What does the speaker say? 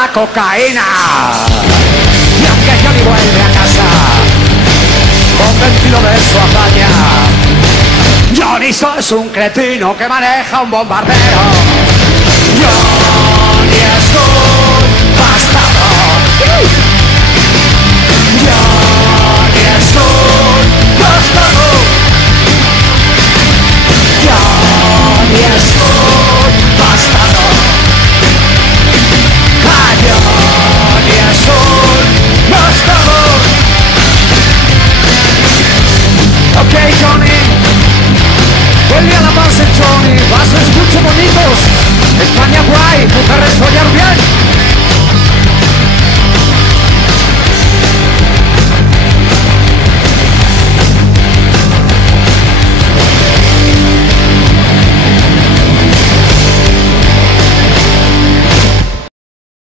la cocaína. Y aunque Johnny vuelve a casa convencido de su hazaña, Johnny solo es un cretino que maneja un bombardero. Johnny es un bastardo. Johnny es un bastardo. Johnny es un bastardo. Johnny es un bastardo. Ok, Johnny, vuelve a la base, Johnny, vas a